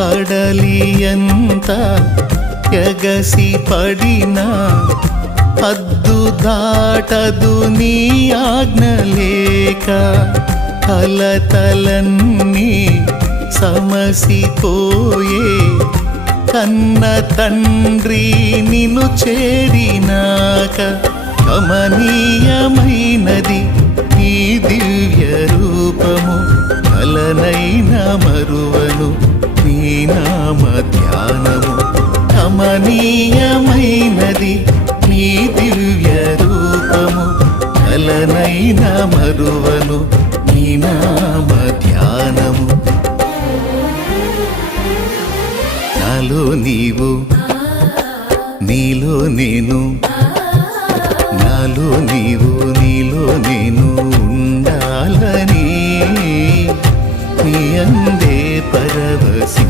కడలియంత ఎగసి పడినా హద్దు దాటదు నీ ఆజ్ఞ లేక. కలతలన్నీ సమసిపోయే కన్న తండ్రి నిన్ను చేరినాక. కమనీయమైనది నీ దివ్య రూపము, కలనైనా మరువను నీ నామ ధ్యానము. కమనీయమైనది నీ దివ్య రూపము, కలనైనా మరువను నీ నామ ధ్యానము. నాలో నీవు నీలో నేను, నాలో నీవు నీలో నేను ఉండాలని నీ అందే పరవశి